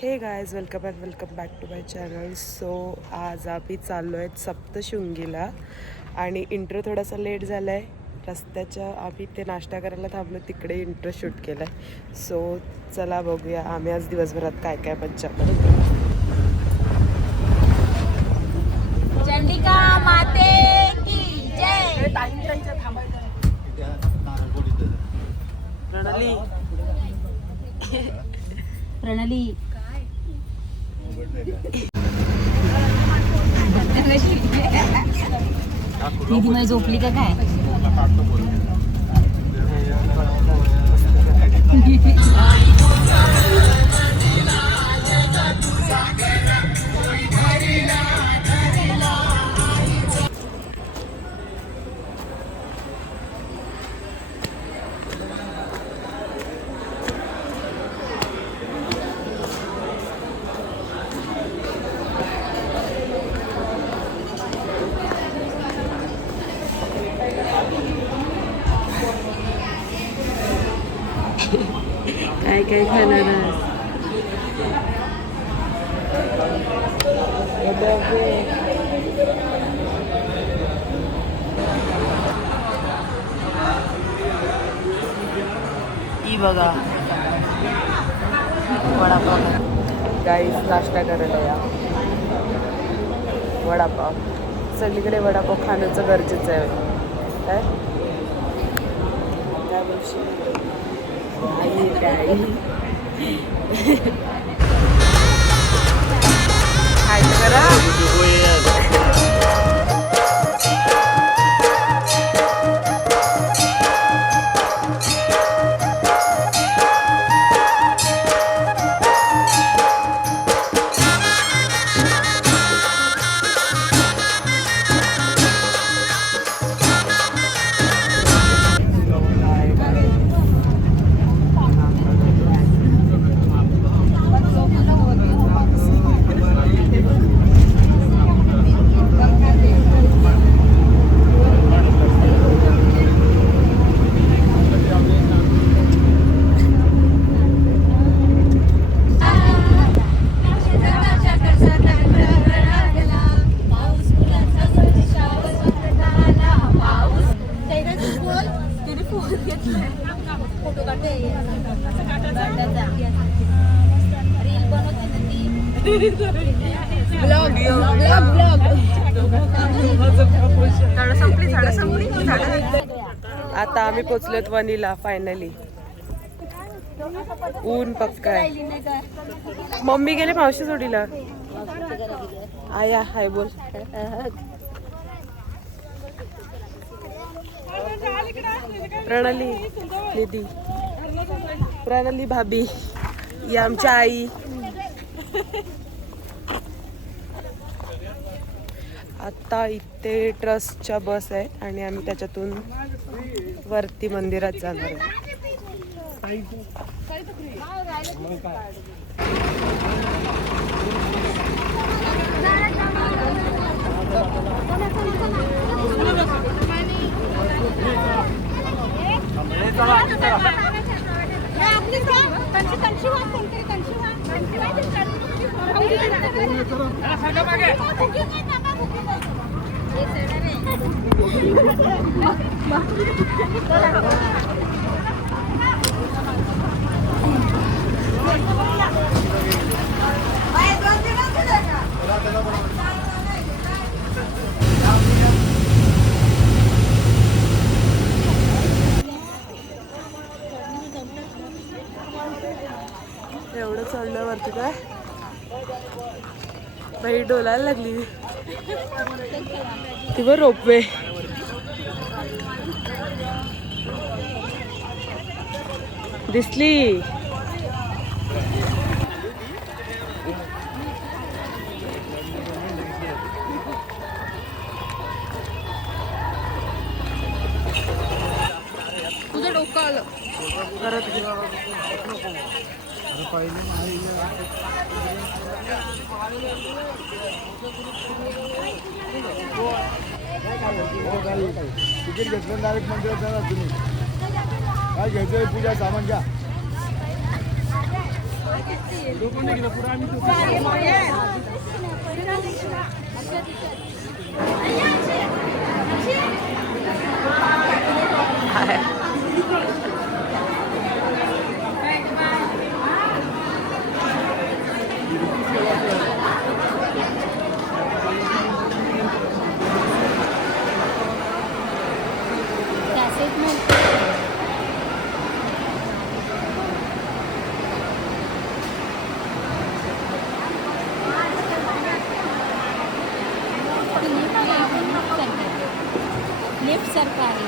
हे guys welcome back to my channel. So आज आम्ही चाललो आहेत सप्तशृंगीला आणि इंट्रो थोडासा लेट झाला आहे. रस्त्याच्या आम्ही ते नाश्ता करायला थांबलो, तिकडे इंट्रो शूट केला आहे. सो चला बघूया आम्ही आज दिवसभरात काय काय मज्जा करतो. चंडिका माते की जय. प्रणाली प्रणाली दीदी मला झोपली का काय? काय काय खाणार आहेस? ही बघा वडापाव. गाईस नाश्ता करायला या. वडापाव सगळीकडे वडापाव खाण्याचं गरजेचं आहे. काय काय बोलशील? काय करा आता आम्ही पोचलोत वनीला फायनली. ऊन पक्का आहे. मम्मी गेले मावशी सोडीला. आया हाय बोल. प्रणाली निधी, प्रणाली भाभी ही आमच्या आई. आता इथे ट्रस्टच्या बस आहे आणि आम्ही त्याच्यातून वरती मंदिरात जाणार आहे. एवढं चढल्यावरती काय बाई डोलायला लागली. ती वर रोपवे. दिसली. तुझं डोकं आलं परत तिकीट घेतलं डायरेक्ट मंदिरात जाणार तुम्ही. काय घ्यायचं पूजा सामान घ्या. लेफ्ट सारखं आहे.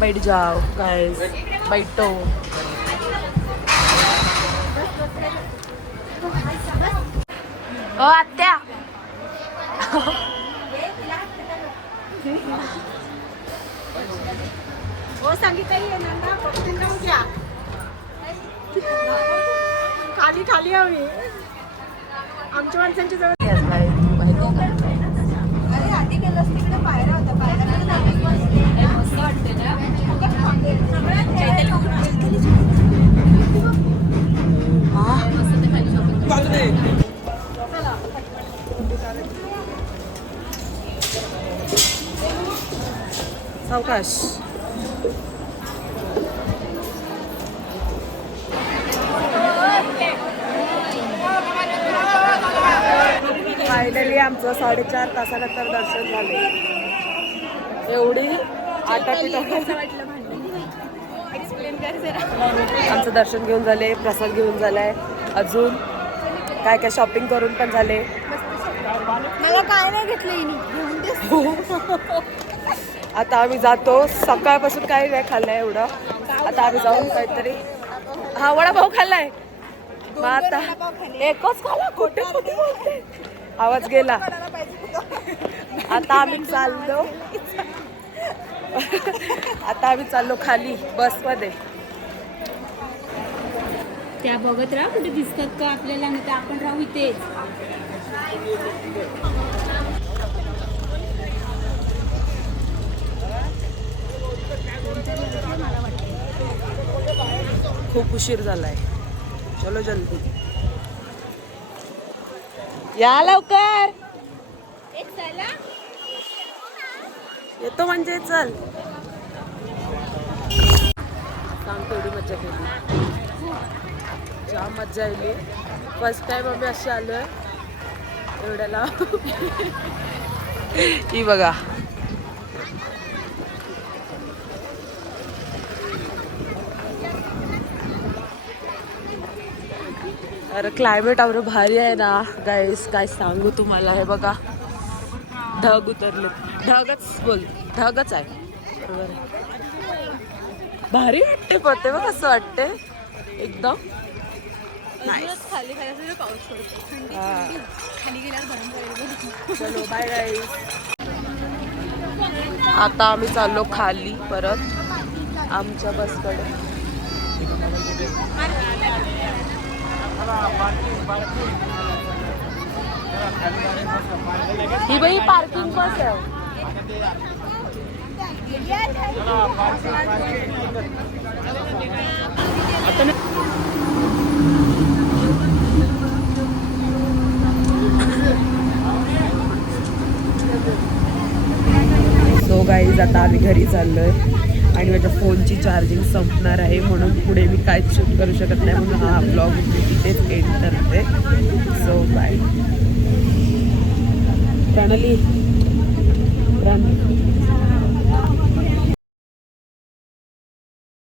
बैठ जाओ गाइस, बैठो. ओ आत्या. हो सांगितलं येणार ना पकडून जाऊ द्या. खाली खाली हवी आमच्या माणसांची जवळ. आधी गेलंस तिकडे पायऱ्या होत्या, मस्त वाटते ना. सावकाश. फायनली आमचं 4.5 तासानंतर दर्शन झाले. एवढी आटापिटा आमचं दर्शन घेऊन झाले, प्रसाद घेऊन झालाय, अजून काय काय शॉपिंग करून पण झाले. मला काय नाही घेतलं. आता आम्ही जातो. सकाळपासून काही नाही खाल्लंय एवढं. आता आम्ही जाऊन काहीतरी वडापाव खाल्लाय. मग आता एकच खाल्ला. कुठे कुठे बोलते, आवाज गेला. आता आम्ही चाललो खाली बसमध्ये. त्या बघत राहा कुठे दिसतात का आपल्याला, नाही तर आपण राहू इथेच. खूप उशीर झालाय. चलो जल्दी या लवकर. येतो म्हणजे चल. सांग तेवढी मज्जा केली, जाम मज्जा आली. फर्स्ट टाइम आम्ही अशी आलोय एवढ्याला. ही बघा अरे क्लायमेट एवढं भारी आहे ना गाईस, काय सांगू तुम्हाला. हे बघा ढग उतरले, ढगच आहे. भारी वाटते. पडते बघ कसं वाटते एकदम. खाली खाली पाऊस पडतो. खाली गेल्यावर भरून. चलो बाय गाईस. आता आम्ही चाललो खाली परत आमच्या बसकडे. ही बाई पार्किंग बस आहे. सो गाईज आता आम्ही घरी चाललोय आणि माझ्या फोनची चार्जिंग संपणार आहे, म्हणून पुढे मी काहीच शूट करू शकत नाही. म्हणून हा ब्लॉग मी तिथेच एंड करते. So bye. प्रणाली